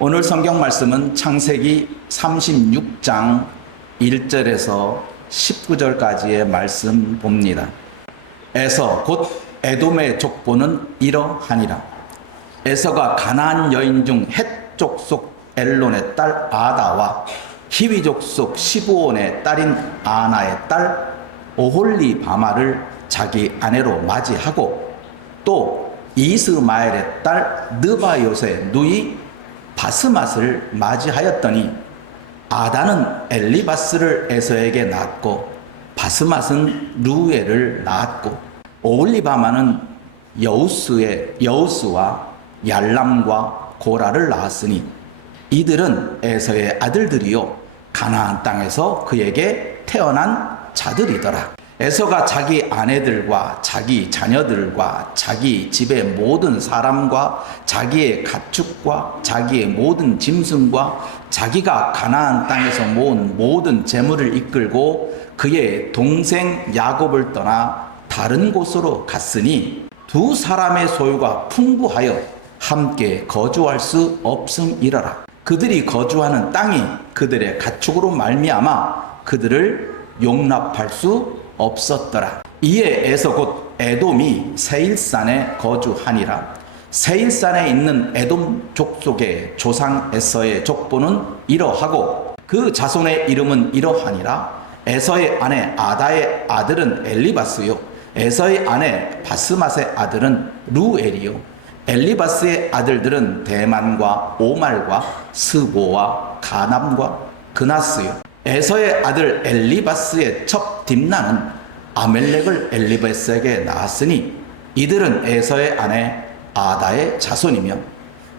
오늘 성경 말씀은 창세기 36장 1절에서 19절까지의 말씀 봅니다. 에서 곧 에돔의 족보는 이러하니라. 에서가 가나안 여인 중 헷 족속 엘론의 딸 아다와 히위 족속 시브온의 딸인 아나의 딸 오홀리바마를 자기 아내로 맞이하고 또 이스마엘의 딸 느바요의 누이 바스맛을 맞이하였더니 아다는 엘리바스를 에서에게 낳았고 바스맛은 루엘을 낳았고 오홀리바마는 여우스와 얄람과 고라를 낳았으니 이들은 에서의 아들들이요 가나안 땅에서 그에게 태어난 자들이더라. 에서가 자기 아내들과 자기 자녀들과 자기 집의 모든 사람과 자기의 가축과 자기의 모든 짐승과 자기가 가나안 땅에서 모은 모든 재물을 이끌고 그의 동생 야곱을 떠나 다른 곳으로 갔으니 두 사람의 소유가 풍부하여 함께 거주할 수 없음이러라. 그들이 거주하는 땅이 그들의 가축으로 말미암아 그들을 용납할 수 없었더라. 이에 에서 곧 에돔이 세일산에 거주하니라. 세일산에 있는 에돔 족속의 조상 에서의 족보는 이러하고 그 자손의 이름은 이러하니라. 에서의 아내 아다의 아들은 엘리바스요 에서의 아내 바스맛의 아들은 루엘이요 엘리바스의 아들들은 대만과 오말과 스보와 가남과 그나스요 에서의 아들 엘리바스의 첩 딥나는 아멜렉을 엘리바스에게 낳았으니 이들은 에서의 아내 아다의 자손이며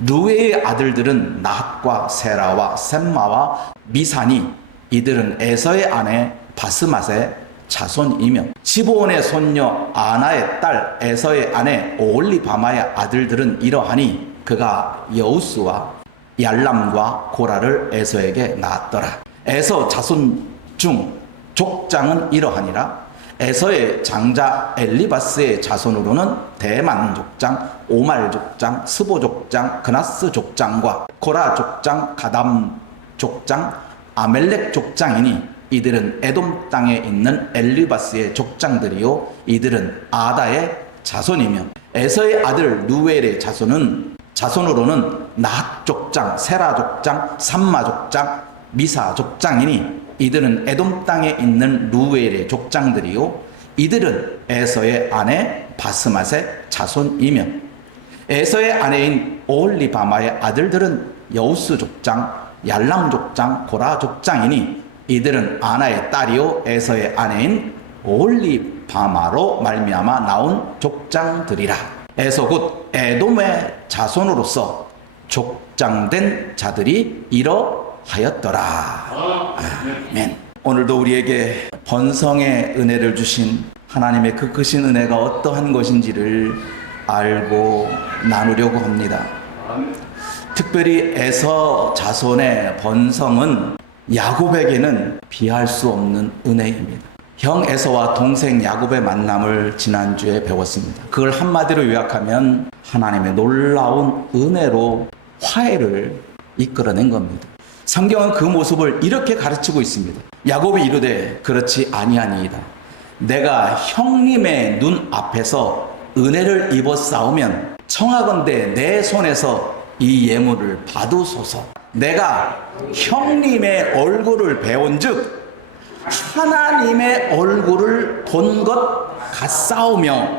루엘의 아들들은 나핫과 세라와 셈마와 미사니 이들은 에서의 아내 바스맛의 자손이며 시브온의 손녀 아나의 딸 에서의 아내 오홀리바마의 아들들은 이러하니 그가 여우스와 얄람과 고라를 에서에게 낳았더라. 에서 자손 중 족장은 이러하니라. 에서의 장자 엘리바스의 자손으로는 대만 족장, 오말 족장, 스보 족장, 그나스 족장과 고라 족장, 가담 족장, 아멜렉 족장이니 이들은 에돔 땅에 있는 엘리바스의 족장들이요 이들은 아다의 자손이며 에서의 아들 루엘의 자손으로는 나핫 족장, 세라 족장, 삼마 족장, 미사 족장이니 이들은 에돔 땅에 있는 루엘의 족장들이요 이들은 에서의 아내 바스맛의 자손이며 에서의 아내인 오홀리바마의 아들들은 여우스 족장, 얄람 족장, 고라 족장이니 이들은 아나의 딸이요 에서의 아내인 오홀리바마로 말미암아 나온 족장들이라. 에서 곧 에돔의 자손으로서 족장된 자들이 이러하였더라. 아멘. 오늘도 우리에게 번성의 은혜를 주신 하나님의 그 크신 은혜가 어떠한 것인지를 알고 나누려고 합니다. 특별히 에서 자손의 번성은 야곱에게는 비할 수 없는 은혜입니다. 형 에서와 동생 야곱의 만남을 지난주에 배웠습니다. 그걸 한마디로 요약하면 하나님의 놀라운 은혜로 화해를 이끌어낸 겁니다. 성경은 그 모습을 이렇게 가르치고 있습니다. 야곱이 이르되 그렇지 아니하니이다. 내가 형님의 눈 앞에서 은혜를 입어 싸우면 청하건대 내 손에서 이 예물을 받으소서. 내가 형님의 얼굴을 배운즉 하나님의 얼굴을 본 것 같사오며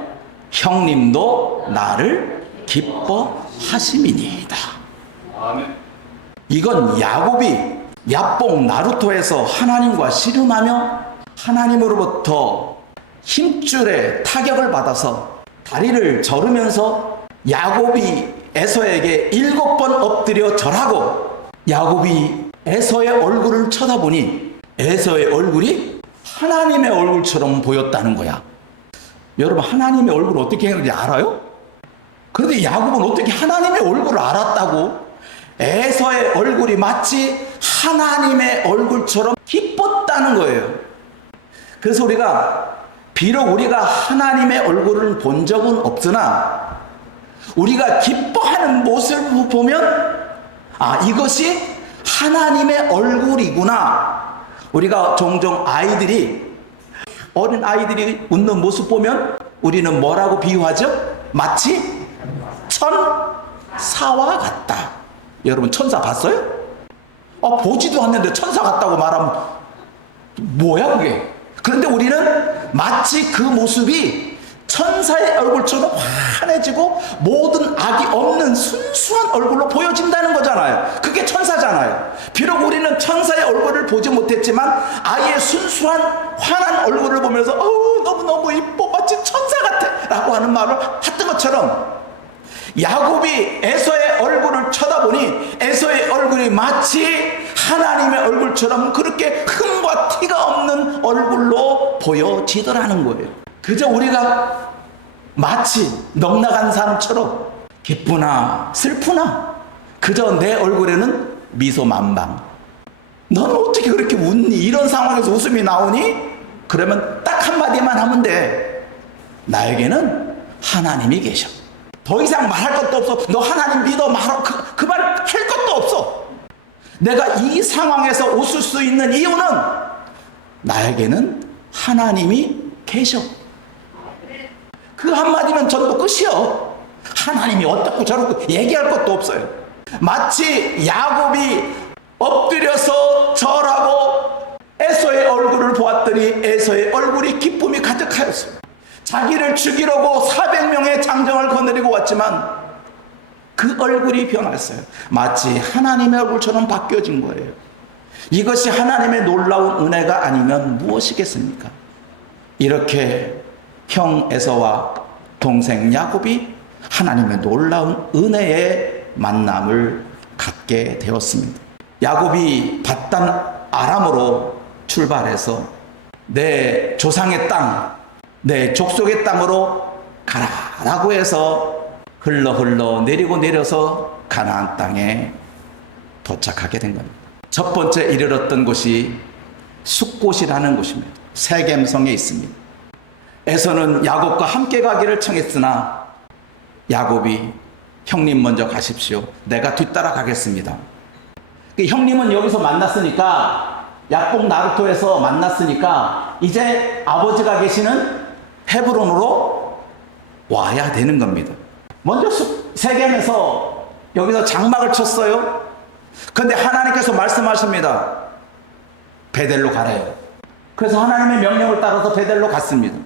형님도 나를 기뻐하심이니이다. 이건 야곱이 야뽕 나루토에서 하나님과 씨름하며 하나님으로부터 힘줄에 타격을 받아서 다리를 저르면서 야곱이 에서에게 7번 엎드려 절하고 야곱이 에서의 얼굴을 쳐다보니 에서의 얼굴이 하나님의 얼굴처럼 보였다는 거야. 여러분 하나님의 얼굴을 어떻게 했는지 알아요? 그런데 야곱은 어떻게 하나님의 얼굴을 알았다고? 에서의 얼굴이 마치 하나님의 얼굴처럼 기뻤다는 거예요. 그래서 비록 우리가 하나님의 얼굴을 본 적은 없으나 우리가 기뻐하는 모습을 보면 아, 이것이 하나님의 얼굴이구나. 우리가 종종 어린 아이들이 웃는 모습 보면 우리는 뭐라고 비유하죠? 마치 천사와 같다. 여러분, 천사 봤어요? 보지도 않는데 천사 같다고 말하면 뭐야 그게? 그런데 우리는 마치 그 모습이 천사의 얼굴처럼 환해지고 모든 악이 없는 순수한 얼굴로 보여진다는 거잖아요. 그게 천사잖아요. 비록 우리는 천사의 얼굴을 보지 못했지만 아예 순수한 환한 얼굴을 보면서 너무너무 이뻐, 마치 천사 같아 라고 하는 말을 했던 것처럼, 야곱이 에서의 얼굴을 쳐다보니 에서의 얼굴이 마치 하나님의 얼굴처럼 그렇게 흠과 티가 없는 얼굴로 보여지더라는 거예요. 그저 우리가 마치 넉나간 사람처럼 기쁘나 슬프나 그저 내 얼굴에는 미소 만방. 너는 어떻게 그렇게 웃니? 이런 상황에서 웃음이 나오니? 그러면 딱 한마디만 하면 돼. 나에게는 하나님이 계셔. 더 이상 말할 것도 없어. 너 하나님 믿어 말어. 그 말 할 것도 없어. 내가 이 상황에서 웃을 수 있는 이유는 나에게는 하나님이 계셔. 그 한마디면 전부 끝이요. 하나님이 어떻고 저렇고 얘기할 것도 없어요. 마치 야곱이 엎드려서 절하고 에서의 얼굴을 보았더니 에서의 얼굴이 기쁨이 가득하였어요. 자기를 죽이려고 400명의 장정을 거느리고 왔지만 그 얼굴이 변했어요. 마치 하나님의 얼굴처럼 바뀌어진 거예요. 이것이 하나님의 놀라운 은혜가 아니면 무엇이겠습니까? 이렇게 형 에서와 동생 야곱이 하나님의 놀라운 은혜의 만남을 갖게 되었습니다. 야곱이 밧단 아람으로 출발해서 내 조상의 땅, 내 족속의 땅으로 가라라고 해서 흘러 내리고 내려서 가나안 땅에 도착하게 된 겁니다. 첫 번째 이르렀던 곳이 숫곳이라는 곳입니다. 세겜성에 있습니다. 에서는 야곱과 함께 가기를 청했으나 야곱이 형님 먼저 가십시오. 내가 뒤따라 가겠습니다. 형님은 여기서 만났으니까, 약복 나루토에서 만났으니까 이제 아버지가 계시는 헤브론으로 와야 되는 겁니다. 먼저 세겜에서 여기서 장막을 쳤어요. 그런데 하나님께서 말씀하십니다. 베델로 가래요. 그래서 하나님의 명령을 따라서 베델로 갔습니다.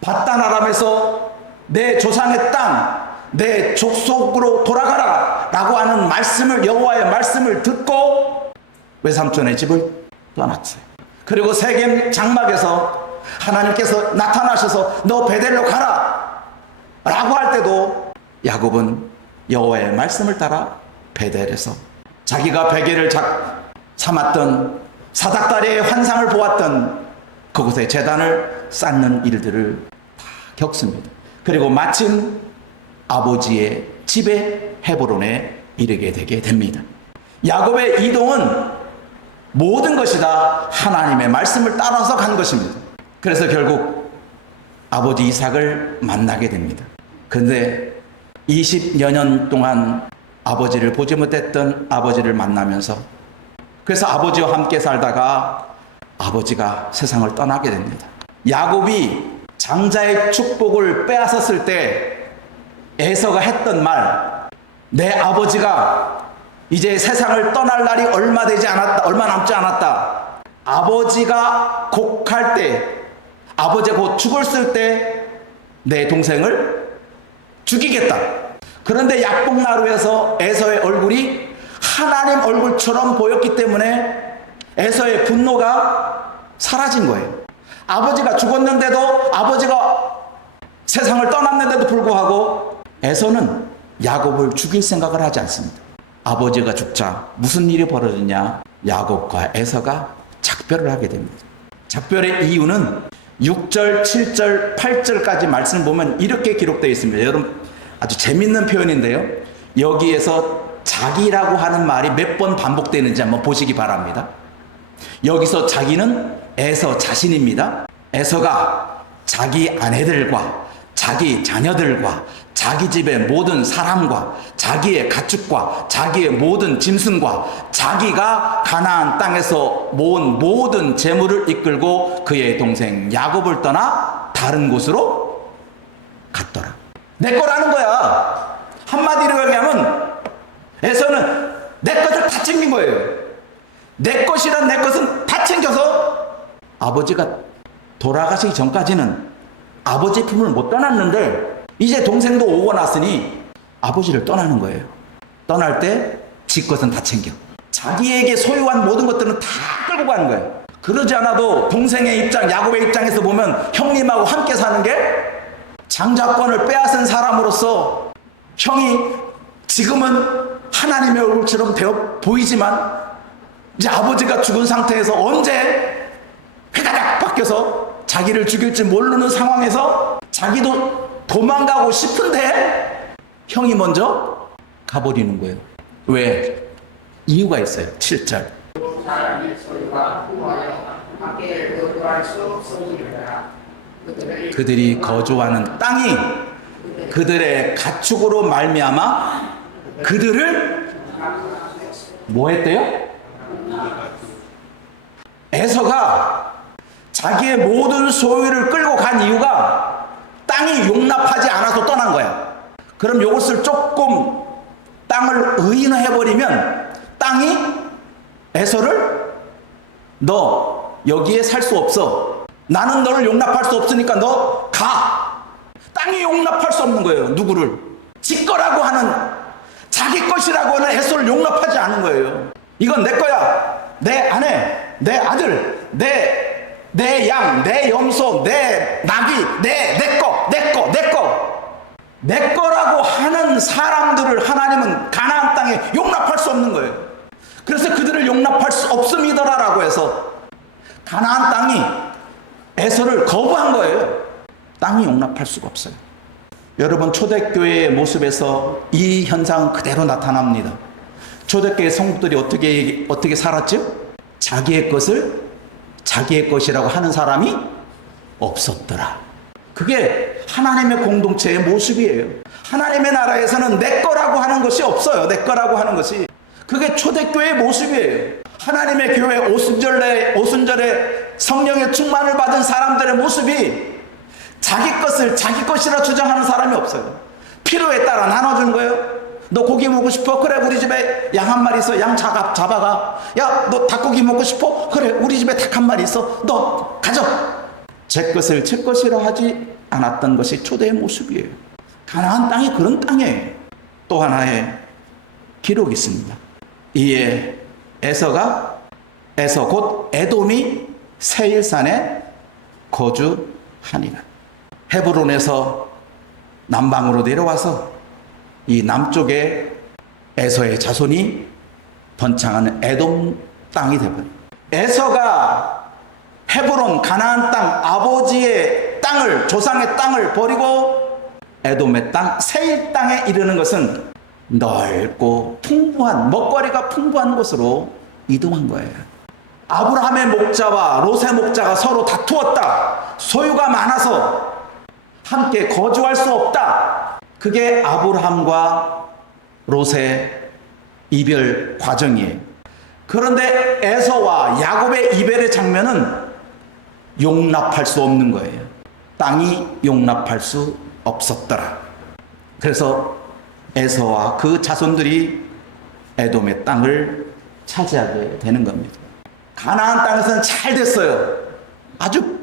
밧단 아람에서 내 조상의 땅, 내 족속으로 돌아가라 라고 하는 말씀을, 여호와의 말씀을 듣고 외삼촌의 집을 떠났어요. 그리고 세겜 장막에서 하나님께서 나타나셔서 너 베델로 가라 라고 할 때도 야곱은 여호와의 말씀을 따라 베델에서 자기가 베개를 삼았던 사닥다리의 환상을 보았던 그곳에 제단을 쌓는 일들을 다 겪습니다. 그리고 마침 아버지의 집에 헤브론에 이르게 되게 됩니다. 야곱의 이동은 모든 것이 다 하나님의 말씀을 따라서 간 것입니다. 그래서 결국 아버지 이삭을 만나게 됩니다. 그런데 20여 년 동안 아버지를 보지 못했던 아버지를 만나면서, 그래서 아버지와 함께 살다가 아버지가 세상을 떠나게 됩니다. 야곱이 장자의 축복을 빼앗았을 때 에서가 했던 말, 내 아버지가 이제 세상을 떠날 날이 얼마 남지 않았다. 아버지가 곡할 때, 아버지가 곧 죽었을 때 내 동생을 죽이겠다. 그런데 약복나루에서 에서의 얼굴이 하나님 얼굴처럼 보였기 때문에 에서의 분노가 사라진 거예요. 아버지가 죽었는데도, 아버지가 세상을 떠났는데도 불구하고 에서는 야곱을 죽일 생각을 하지 않습니다. 아버지가 죽자 무슨 일이 벌어지냐? 야곱과 에서가 작별을 하게 됩니다. 작별의 이유는 6절, 7절, 8절까지 말씀을 보면 이렇게 기록되어 있습니다. 여러분, 아주 재밌는 표현인데요. 여기에서 자기라고 하는 말이 몇 번 반복되는지 한번 보시기 바랍니다. 여기서 자기는 에서 자신입니다. 에서가 자기 아내들과 자기 자녀들과 자기 집의 모든 사람과 자기의 가축과 자기의 모든 짐승과 자기가 가나안 땅에서 모은 모든 재물을 이끌고 그의 동생 야곱을 떠나 다른 곳으로 갔더라. 내 거라는 거야. 한마디로 얘기하면 에서는 내 것을 다 챙긴 거예요. 내 것이란 내 것은 다 챙겨서 아버지가 돌아가시기 전까지는 아버지 품을 못 떠났는데 이제 동생도 오고 났으니 아버지를 떠나는 거예요. 떠날 때 지 것은 다 챙겨. 자기에게 소유한 모든 것들은 다 끌고 가는 거예요. 그러지 않아도 동생의 입장, 야곱의 입장에서 보면 형님하고 함께 사는 게 장자권을 빼앗은 사람으로서 형이 지금은 하나님의 얼굴처럼 되어 보이지만 이제 아버지가 죽은 상태에서 언제 회다닥 바뀌어서 자기를 죽일지 모르는 상황에서 자기도 도망가고 싶은데 형이 먼저 가버리는 거예요. 왜? 이유가 있어요. 7절. 사람의 소유가 풍부하여 밖에 거주할 수 없으리라. 그들이 거주하는 땅이 그들의 가축으로 말미암아 그들을 뭐 했대요? 에서가 자기의 모든 소유를 끌고 간 이유가 땅이 용납하지 않아서 떠난 거야. 그럼 이것을 조금 땅을 의인화해버리면 땅이 에서를 너 여기에 살 수 없어. 나는 너를 용납할 수 없으니까 너 가. 땅이 용납할 수 없는 거예요. 누구를? 지 거라고 하는 자기 것이라고 하는 에서를 용납하지 않은 거예요. 이건 내 거야. 내 아내, 내 아들, 내 양, 내 염소, 내 낙이, 내 거라고 하는 사람들을 하나님은 가나안 땅에 용납할 수 없는 거예요. 그래서 그들을 용납할 수 없음이더라라고 해서 가나안 땅이 에서를 거부한 거예요. 땅이 용납할 수가 없어요. 여러분, 초대교회의 모습에서 이 현상은 그대로 나타납니다. 초대교회 성도들이 어떻게 살았죠? 자기의 것을 자기의 것이라고 하는 사람이 없었더라. 그게 하나님의 공동체의 모습이에요. 하나님의 나라에서는 내 거라고 하는 것이 없어요. 내 거라고 하는 것이. 그게 초대교회의 모습이에요. 하나님의 교회 오순절에 성령의 충만을 받은 사람들의 모습이 자기 것을 자기 것이라 주장하는 사람이 없어요. 필요에 따라 나눠주는 거예요. 너 고기 먹고 싶어? 그래, 우리 집에 양 한 마리 있어. 양 잡아가. 야, 너 닭고기 먹고 싶어? 그래, 우리 집에 닭 한 마리 있어. 너 가져. 제 것을 제 것이라 하지 않았던 것이 초대의 모습이에요. 가나안 땅이 그런 땅이에요. 또 하나의 기록이 있습니다. 이에 에서 곧 에돔이 세일산에 거주하니라. 헤브론에서 남방으로 내려와서 이 남쪽에 에서의 자손이 번창하는 에돔 땅이 되버려요. 에서가 헤브론 가나안 땅 아버지의 땅을 조상의 땅을 버리고 에돔의 땅 세일 땅에 이르는 것은 넓고 풍부한 먹거리가 풍부한 곳으로 이동한 거예요. 아브라함의 목자와 롯의 목자가 서로 다투었다. 소유가 많아서 함께 거주할 수 없다. 그게 아브라함과 롯의 이별 과정이에요. 그런데 에서와 야곱의 이별의 장면은 용납할 수 없는 거예요. 땅이 용납할 수 없었더라. 그래서 에서와 그 자손들이 에돔의 땅을 차지하게 되는 겁니다. 가나안 땅에서는 잘 됐어요. 아주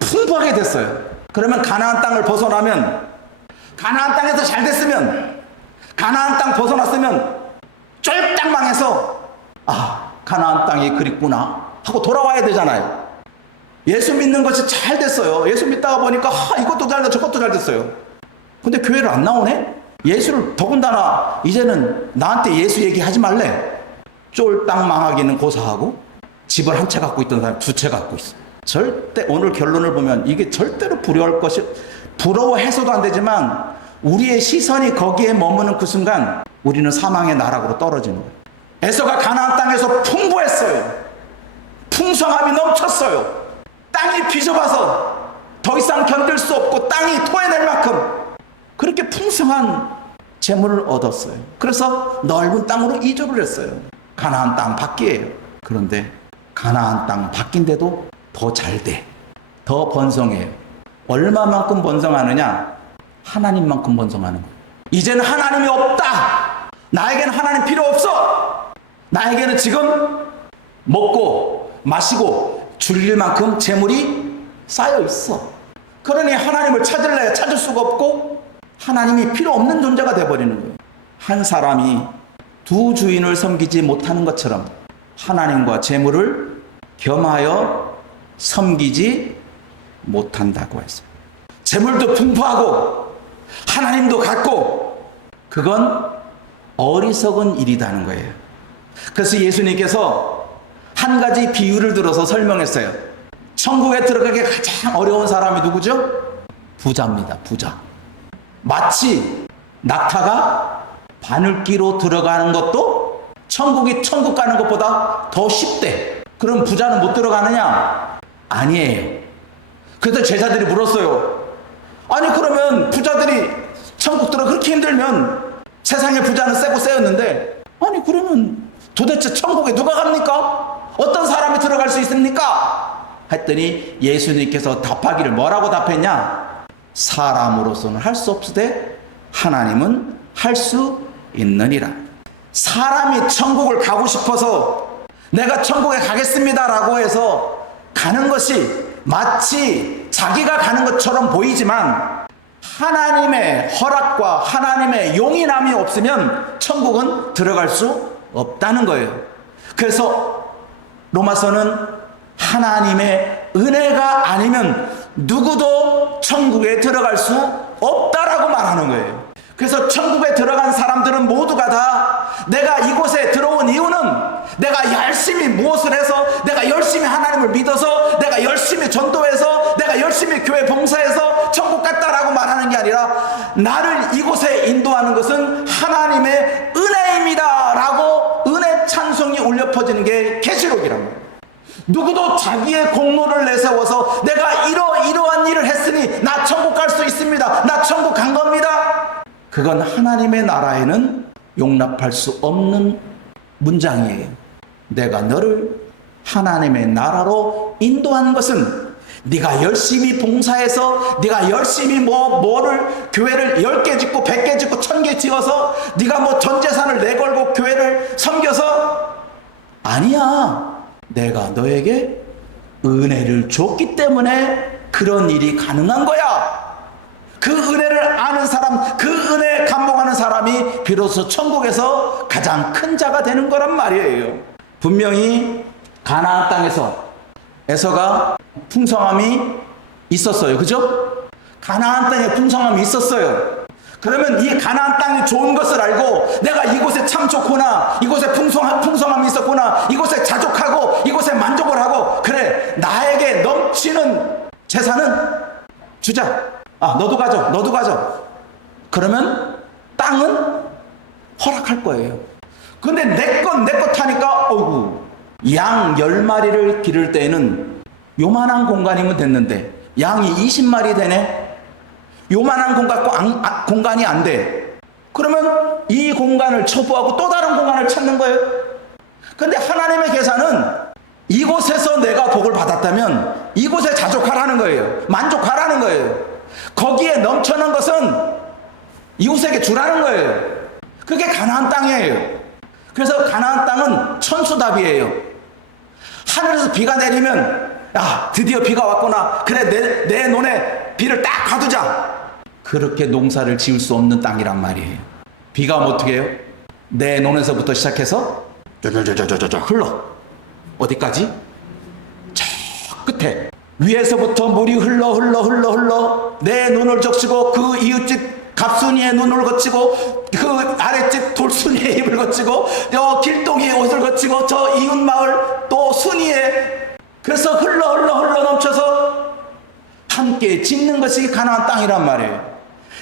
풍부하게 됐어요. 그러면 가나안 땅을 벗어나면, 가나안 땅에서 잘 됐으면, 가나안 땅 벗어났으면 쫄딱 망해서 가나안 땅이 그립구나 하고 돌아와야 되잖아요. 예수 믿는 것이 잘 됐어요. 예수 믿다가 보니까 이것도 잘 됐어, 저것도 잘 됐어요. 근데 교회를 안 나오네? 예수를 더군다나 이제는 나한테 예수 얘기하지 말래. 쫄딱 망하기는 고사하고 집을 한 채 갖고 있던 사람 두 채 갖고 있어. 절대 오늘 결론을 보면 이게 절대로 부러워해서도 안 되지만 우리의 시선이 거기에 머무는 그 순간 우리는 사망의 나락으로 떨어지는 거예요. 에서가 가나안 땅에서 풍부했어요. 풍성함이 넘쳤어요. 땅이 비좁아서 더 이상 견딜 수 없고 땅이 토해낼 만큼 그렇게 풍성한 재물을 얻었어요. 그래서 넓은 땅으로 이주를 했어요. 가나안 땅 밖이에요. 그런데 가나안 땅 밖인데도 더 잘 돼. 더 번성해요. 얼마만큼 번성하느냐? 하나님만큼 번성하는 거예요. 이제는 하나님이 없다. 나에게는 하나님 필요 없어. 나에게는 지금 먹고 마시고 줄일 만큼 재물이 쌓여 있어. 그러니 하나님을 찾을래야 찾을 수가 없고 하나님이 필요 없는 존재가 되어버리는 거예요. 한 사람이 두 주인을 섬기지 못하는 것처럼 하나님과 재물을 겸하여 섬기지 못한다고 했어요. 재물도 풍부하고 하나님도 갖고 그건 어리석은 일이라는 거예요. 그래서 예수님께서 한 가지 비유를 들어서 설명했어요. 천국에 들어가기 가장 어려운 사람이 누구죠? 부자입니다. 부자. 마치 낙타가 바늘기로 들어가는 것도 천국 가는 것보다 더 쉽대. 그럼 부자는 못 들어가느냐? 아니에요. 그래서 제자들이 물었어요. 아니 그러면 부자들이 천국 들어 그렇게 힘들면 세상의 부자는 세고 세였는데 아니 그러면 도대체 천국에 누가 갑니까? 어떤 사람이 들어갈 수 있습니까? 했더니 예수님께서 답하기를 뭐라고 답했냐? 사람으로서는 할 수 없으되 하나님은 할 수 있느니라. 사람이 천국을 가고 싶어서 내가 천국에 가겠습니다 라고 해서 가는 것이 마치 자기가 가는 것처럼 보이지만 하나님의 허락과 하나님의 용인함이 없으면 천국은 들어갈 수 없다는 거예요. 그래서 로마서는 하나님의 은혜가 아니면 누구도 천국에 들어갈 수 없다라고 말하는 거예요. 그래서 천국에 들어간 사람들은 모두가 다 내가 이곳에 들어온 이유는 내가 열심히 무엇을 해서 내가 열심히 하나님을 믿어서 내가 열심히 전도해서 내가 열심히 교회 봉사해서 천국 갔다라고 말하는 게 아니라 나를 이곳에 인도하는 것은 하나님의 은혜입니다 라고 은혜 찬송이 울려 퍼지는 게 계시록이란 말이에요. 누구도 자기의 공로를 내세워서 내가 이러한 일을 했으니 나 천국 갈 수 있습니다. 나 천국 간 겁니다. 그건 하나님의 나라에는 용납할 수 없는 문장이에요. 내가 너를 하나님의 나라로 인도하는 것은 네가 열심히 봉사해서 네가 열심히 뭐를 교회를 10개 짓고 100개 짓고 1000개 지어서 네가 뭐 전 재산을 내걸고 교회를 섬겨서 아니야. 내가 너에게 은혜를 줬기 때문에 그런 일이 가능한 거야. 그 은혜를 아는 사람, 그 은혜에 감동하는 사람이 비로소 천국에서 가장 큰 자가 되는 거란 말이에요. 분명히 가나안 땅에서 에서가 풍성함이 있었어요. 그죠? 가나안 땅에 풍성함이 있었어요. 그러면 이 가나안 땅이 좋은 것을 알고 내가 이곳에 참 좋구나, 이곳에 풍성함이 있었구나, 이곳에 자족하고 이곳에 만족을 하고 그래 나에게 넘치는 재산은 주자. 너도 가져. 그러면 땅은 허락할 거예요. 근데 내 것 하니까 양 10마리를 기를 때에는 요만한 공간이면 됐는데 양이 20마리 되네. 요만한 공간이 안 돼. 그러면 이 공간을 초보하고 또 다른 공간을 찾는 거예요. 근데 하나님의 계산은 이곳에서 내가 복을 받았다면 이곳에 자족하라는 거예요. 만족하라는 거예요. 거기에 넘쳐난 것은 이웃에게 주라는 거예요. 그게 가나안 땅이에요. 그래서 가나안 땅은 천수답이에요. 하늘에서 비가 내리면 드디어 비가 왔구나. 그래 내 논에 비를 딱 가두자. 그렇게 농사를 지을 수 없는 땅이란 말이에요. 비가 오면 어떻게 해요? 내 논에서부터 시작해서 쫄쫄쫄쫄쫄 흘러. 어디까지? 저 끝에. 위에서부터 물이 흘러 내 눈을 적시고 그 이웃집 갑순이의 눈을 거치고 그 아랫집 돌순이의 입을 거치고 길동이의 옷을 거치고 저 이웃마을 또 순이의 그래서 흘러 넘쳐서 함께 짓는 것이 가나안 땅이란 말이에요.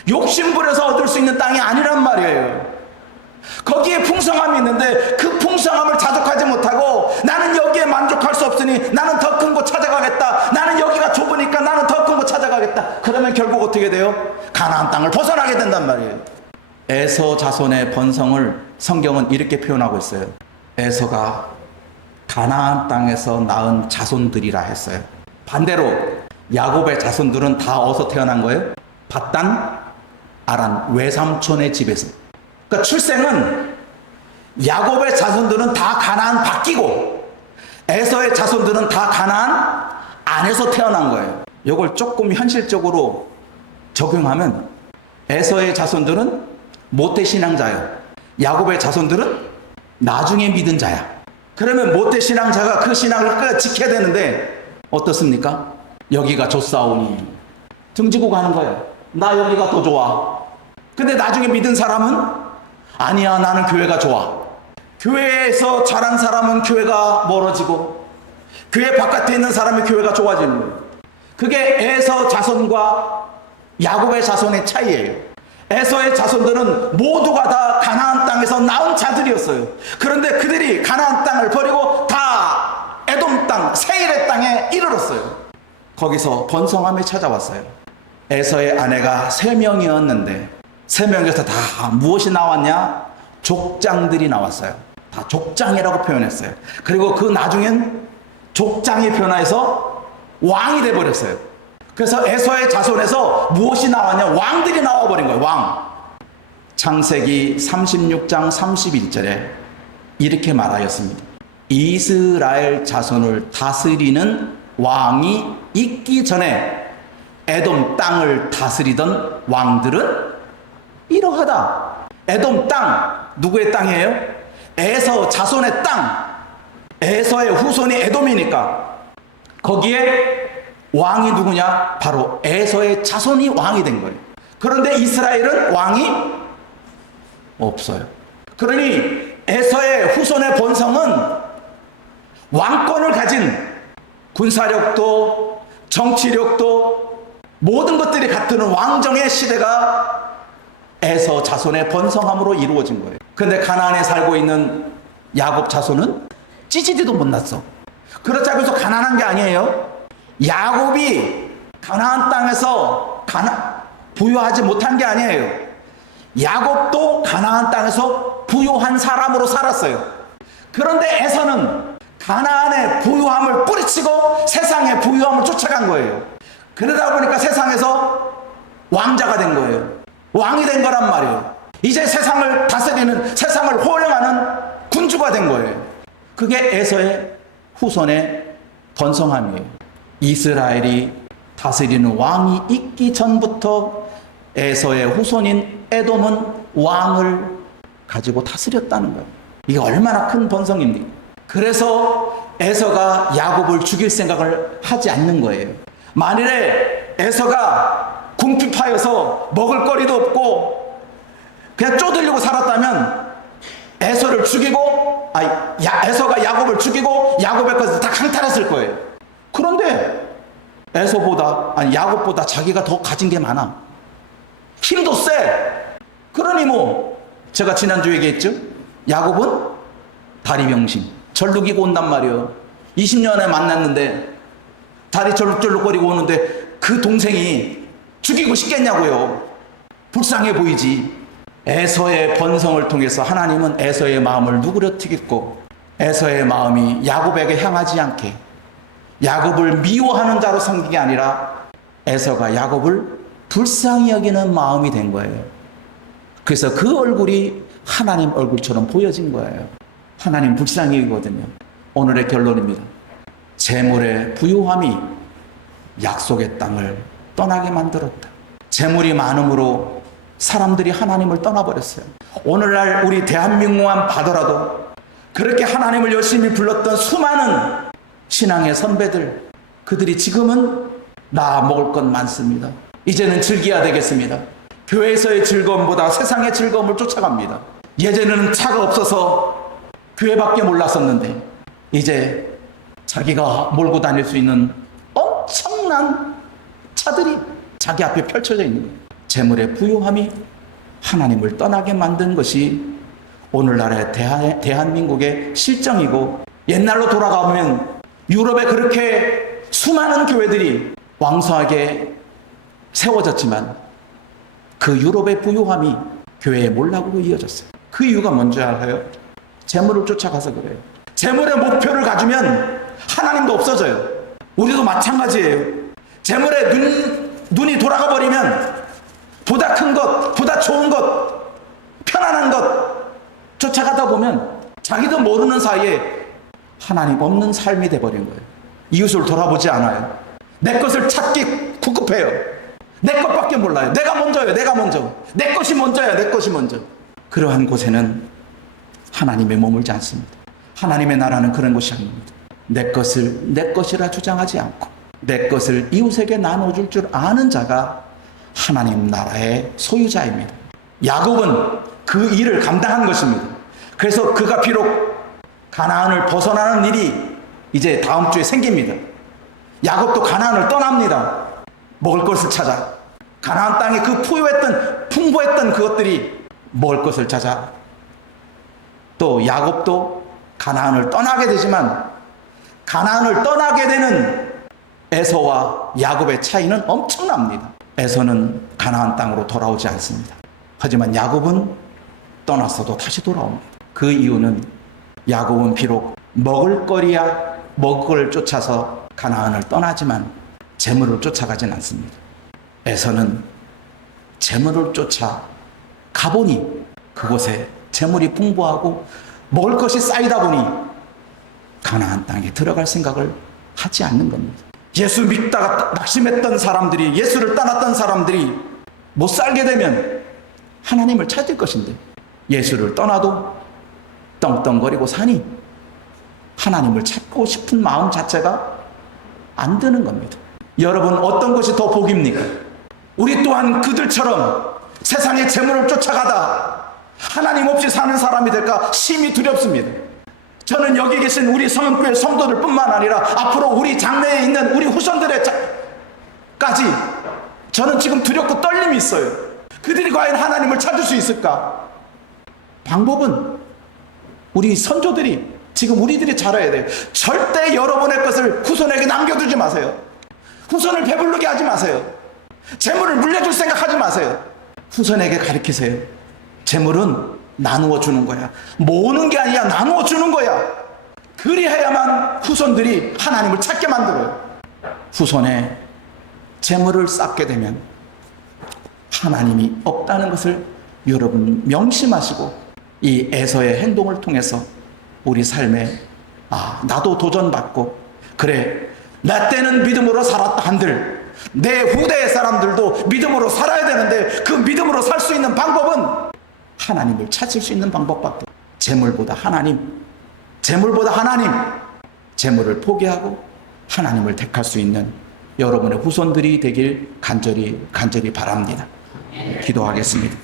욕심부려서 얻을 수 있는 땅이 아니란 말이에요. 거기에 풍성함이 있는데 그 풍성함을 자족하지 못하고 나는 여기에 만족할 수 없으니 나는 더 큰 곳 찾아가겠다. 나는 여기가 좁으니까 나는 더 큰 곳 찾아가겠다. 그러면 결국 어떻게 돼요? 가나안 땅을 벗어나게 된단 말이에요. 에서 자손의 번성을 성경은 이렇게 표현하고 있어요. 에서가 가나안 땅에서 낳은 자손들이라 했어요. 반대로 야곱의 자손들은 다 어디서 태어난 거예요? 밧단 아란 외삼촌의 집에서. 그러니까 출생은 야곱의 자손들은 다 가나안 바뀌고 에서의 자손들은 다 가나안 안에서 태어난 거예요. 이걸 조금 현실적으로 적용하면 에서의 자손들은 모태신앙자예요. 야곱의 자손들은 나중에 믿은 자야. 그러면 모태신앙자가 그 신앙을 끝까지 지켜야 되는데 어떻습니까? 여기가 좋사오니 등지고 가는 거예요. 나 여기가 더 좋아. 근데 나중에 믿은 사람은 아니야, 나는 교회가 좋아. 교회에서 자란 사람은 교회가 멀어지고 교회 바깥에 있는 사람이 교회가 좋아지는 거예요. 그게 에서 자손과 야곱의 자손의 차이예요. 에서의 자손들은 모두가 다 가나안 땅에서 나온 자들이었어요. 그런데 그들이 가나안 땅을 버리고 다 에돔 땅, 세일의 땅에 이르렀어요. 거기서 번성함이 찾아왔어요. 에서의 아내가 3명이었는데 3명에서 다 무엇이 나왔냐? 족장들이 나왔어요. 다 족장이라고 표현했어요. 그리고 그 나중엔 족장이 변화해서 왕이 돼버렸어요. 그래서 에서의 자손에서 무엇이 나왔냐? 왕들이 나와버린 거예요. 왕. 창세기 36장 31절에 이렇게 말하였습니다. 이스라엘 자손을 다스리는 왕이 있기 전에 에돔 땅을 다스리던 왕들은 이러하다. 에돔 땅, 누구의 땅이에요? 에서 자손의 땅. 에서의 후손이 에돔이니까 거기에 왕이 누구냐? 바로 에서의 자손이 왕이 된 거예요. 그런데 이스라엘은 왕이 없어요. 그러니 에서의 후손의 본성은 왕권을 가진 군사력도 정치력도 모든 것들이 같은 왕정의 시대가 에서 자손의 번성함으로 이루어진 거예요. 그런데 가나안에 살고 있는 야곱 자손은 찌지지도 못났어. 그렇다고 해서 가난한 게 아니에요. 야곱이 가나안 땅에서 부유하지 못한 게 아니에요. 야곱도 가나안 땅에서 부유한 사람으로 살았어요. 그런데 에서는 가나안의 부유함을 뿌리치고 세상의 부유함을 쫓아간 거예요. 그러다 보니까 세상에서 왕자가 된 거예요. 왕이 된 거란 말이에요. 이제 세상을 다스리는, 세상을 호령하는 군주가 된 거예요. 그게 에서의 후손의 번성함이에요. 이스라엘이 다스리는 왕이 있기 전부터 에서의 후손인 에돔은 왕을 가지고 다스렸다는 거예요. 이게 얼마나 큰 번성입니까? 그래서 에서가 야곱을 죽일 생각을 하지 않는 거예요. 만일에 에서가 궁핍하여서 먹을 거리도 없고 그냥 쪼들리고 살았다면 에서를 죽이고 에서가 야곱을 죽이고 야곱의 것을 다 강탈했을 거예요. 그런데 야곱보다 자기가 더 가진 게 많아. 힘도 세. 그러니 제가 지난주에 얘기했죠. 야곱은 다리병신, 절룩이고 온단 말이에요. 20년에 만났는데 다리 절룩절룩거리고 오는데 그 동생이 죽이고 싶겠냐고요. 불쌍해 보이지. 에서의 번성을 통해서 하나님은 에서의 마음을 누그러뜨렸고 에서의 마음이 야곱에게 향하지 않게 야곱을 미워하는 자로 섬긴 게 아니라 에서가 야곱을 불쌍히 여기는 마음이 된 거예요. 그래서 그 얼굴이 하나님 얼굴처럼 보여진 거예요. 하나님 불쌍히 여기거든요. 오늘의 결론입니다. 재물의 부유함이 약속의 땅을 떠나게 만들었다. 재물이 많음으로 사람들이 하나님을 떠나버렸어요. 오늘날 우리 대한민국만 봐더라도 그렇게 하나님을 열심히 불렀던 수많은 신앙의 선배들, 그들이 지금은 나 먹을 것 많습니다. 이제는 즐겨야 되겠습니다. 교회에서의 즐거움보다 세상의 즐거움을 쫓아갑니다. 예전에는 차가 없어서 교회밖에 몰랐었는데 이제 자기가 몰고 다닐 수 있는 엄청난 차들이 자기 앞에 펼쳐져 있는 거예요. 재물의 부유함이 하나님을 떠나게 만든 것이 오늘날의 대한민국의 실정이고, 옛날로 돌아가면 유럽에 그렇게 수많은 교회들이 왕성하게 세워졌지만 그 유럽의 부유함이 교회의 몰락으로 이어졌어요. 그 이유가 뭔지 알아요? 재물을 쫓아가서 그래요. 재물의 목표를 가지면 하나님도 없어져요. 우리도 마찬가지예요. 재물에 눈이 돌아가 버리면 보다 큰 것, 보다 좋은 것, 편안한 것 쫓아가다 보면 자기도 모르는 사이에 하나님 없는 삶이 돼버린 거예요. 이웃을 돌아보지 않아요. 내 것을 찾기 급급해요. 내 것밖에 몰라요. 내가 먼저예요. 내가 먼저. 내 것이 먼저야. 내 것이 먼저. 그러한 곳에는 하나님의 머물지 않습니다. 하나님의 나라는 그런 곳이 아닙니다. 내 것을 내 것이라 주장하지 않고 내 것을 이웃에게 나눠줄 줄 아는 자가 하나님 나라의 소유자입니다. 야곱은 그 일을 감당한 것입니다. 그래서 그가 비록 가나안을 벗어나는 일이 이제 다음 주에 생깁니다. 야곱도 가나안을 떠납니다. 먹을 것을 찾아. 가나안 땅에 그 풍부했던 그것들이 먹을 것을 찾아. 또 야곱도 가나안을 떠나게 되지만 가나안을 떠나게 되는 에서와 야곱의 차이는 엄청납니다. 에서는 가나안 땅으로 돌아오지 않습니다. 하지만 야곱은 떠났어도 다시 돌아옵니다. 그 이유는 야곱은 비록 먹을 걸 쫓아서 가나안을 떠나지만 재물을 쫓아가진 않습니다. 에서는 재물을 쫓아 가보니 그곳에 재물이 풍부하고 먹을 것이 쌓이다 보니 가나안 땅에 들어갈 생각을 하지 않는 겁니다. 예수 믿다가 낙심했던 사람들이, 예수를 떠났던 사람들이 못 살게 되면 하나님을 찾을 것인데 예수를 떠나도 떵떵거리고 사니 하나님을 찾고 싶은 마음 자체가 안 드는 겁니다. 여러분, 어떤 것이 더 복입니까? 우리 또한 그들처럼 세상의 재물을 쫓아가다 하나님 없이 사는 사람이 될까 심히 두렵습니다. 저는 여기 계신 우리 성은교회 성도들 뿐만 아니라 앞으로 우리 장래에 있는 우리 후손들까지 저는 지금 두렵고 떨림이 있어요. 그들이 과연 하나님을 찾을 수 있을까? 방법은 우리 선조들이 지금 우리들이 잘 알아야 돼요. 절대 여러분의 것을 후손에게 남겨두지 마세요. 후손을 배부르게 하지 마세요. 재물을 물려줄 생각하지 마세요. 후손에게 가르치세요. 재물은 나누어 주는 거야. 모으는 게 아니야. 나누어 주는 거야. 그리해야만 후손들이 하나님을 찾게 만들어요. 후손에 재물을 쌓게 되면 하나님이 없다는 것을 여러분 명심하시고 이 에서의 행동을 통해서 우리 삶에 나도 도전받고 그래 나 때는 믿음으로 살았다 한들 내 후대의 사람들도 믿음으로 살아야 되는데 그 믿음으로 살 수 있는 방법은 하나님을 찾을 수 있는 방법밖에 재물보다 하나님, 재물을 포기하고 하나님을 택할 수 있는 여러분의 후손들이 되길 간절히 바랍니다. 기도하겠습니다.